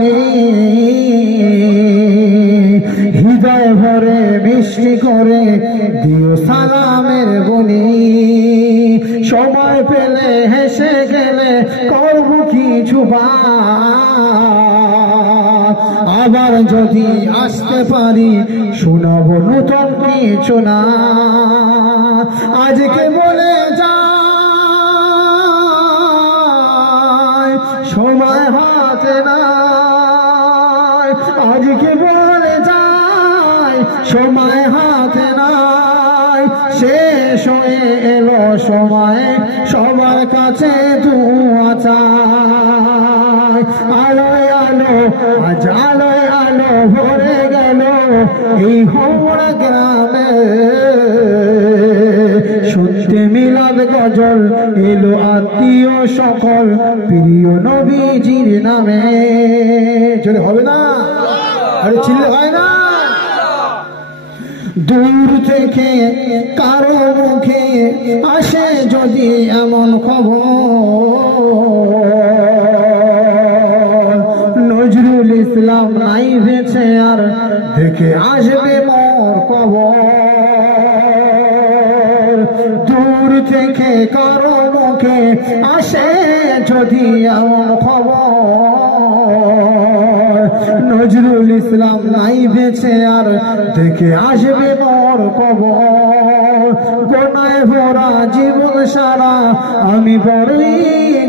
পানি হৃদয় ভরে মিষ্টি করে দিও সালামের বনি সময় পেলে হেসে গেলে করব কিছু আবার যদি আসতে পারি শোনাবো নতুন কিছু না আজকে বলে যায় সময় হাতে নাই আজকে বলে যায় সময় হাতে নাই শেষ হয়ে এলো সময় সবার কাছে দুয়া চাই আলোয় আলো আজ আলোয় আলো ভরে গেল এই হোমরা গ্রামে শুনতে মিলাদ গজল এলো আত্মীয় সকল প্রিয় নবীজির নামে জোরে হবে না আরে চিল্লে হয় না দূর থেকে কারো মুখে আসে যদি এমন খবর নজরুল ইসলাম নাই বেঁচে আর দেখে আসবে মোর কবর দূর থেকে কারো মুখে আসে যদি এমন খবর নজরুল ইসলাম নাই বেঁচে আর দেখে আসবে মোর কবর গোনায় ভরা জীবন সারা আমি বড়ই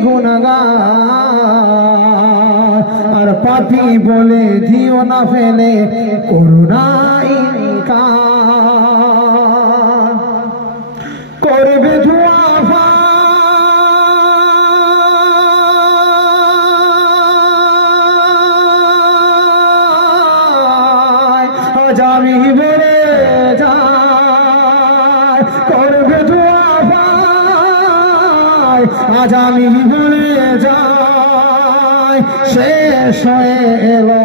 গুনাহগার আর পাপী বলে দিও না ফেলে করুণা ইনকার করবে ধোয়া আমি বলে যাই করবে দোয়া ভাই আজ আমি বলে যাই শেষ হয়ে এলো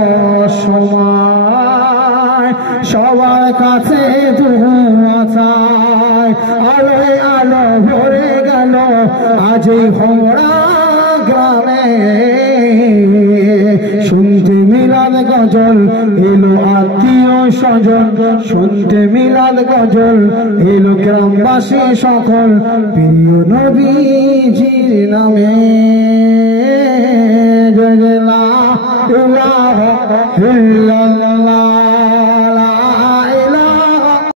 সময় সবার কাছে দুয়া চাই আলোয় আলো ভরে গেল আজ এই হোমরা গ্রামে শুনতে মিলাদ গজল এলো আত্মীয় স্বজন শুনতে মিলাদ গজল এলো গ্রামবাসী সকল প্রিয় নবীজির নামে